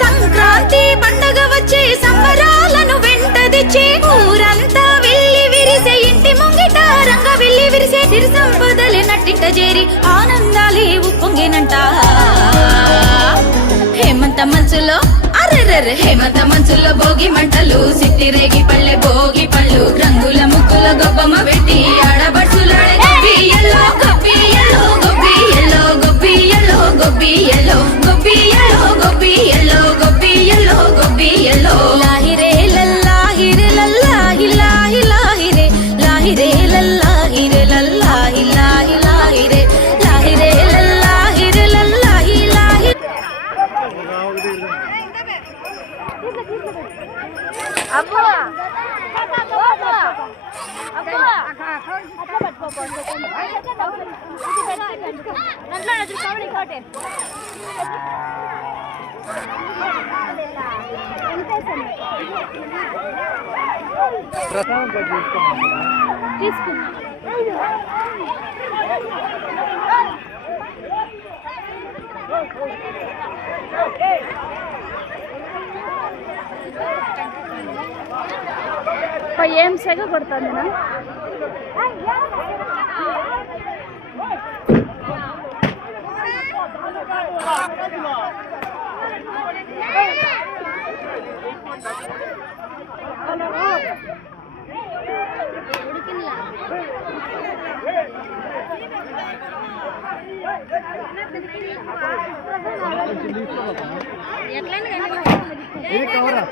సంక్రాంతి పండగ వచ్చే సంబరాలను వెంట తెచ్చే ఊరంతా వెళ్ళి విరిసే ఇంటి ముంగిట రంగ వెళ్ళి విరిసే సిరి సంపదలే నట్టింట చేరి ఆనందాలే ఉప్పొంగేనంట హేమంత మంచులో హేమంత మంచుల్లో భోగి మంటలు సిట్టి రేగి పళ్ళె భోగి పళ్ళు రంగుల ముక్కుల గొప్పమ్మ పెట్టి ఆడబడుచులాడే గొబ్బియల్లో గొబ్బియల్లో గొబ్బియల్లో గొబ్బియల్లో గొబ్బియల్లో గొబ్బియల్లో గొబ్బియల్లో గొబ్బియల్లో గొబ్బియల్లో లాహిరే లల్లాహిరే లల్లాహి లాహి లాహిరే లాహిరే లల్లాహిరే లల్లాహి లాహి లాహిరే లాహిరే లల్లాహిరే లల్లాహి లాహి అబ్బా ఏం సెగ కొడుతుంది ఎట్లా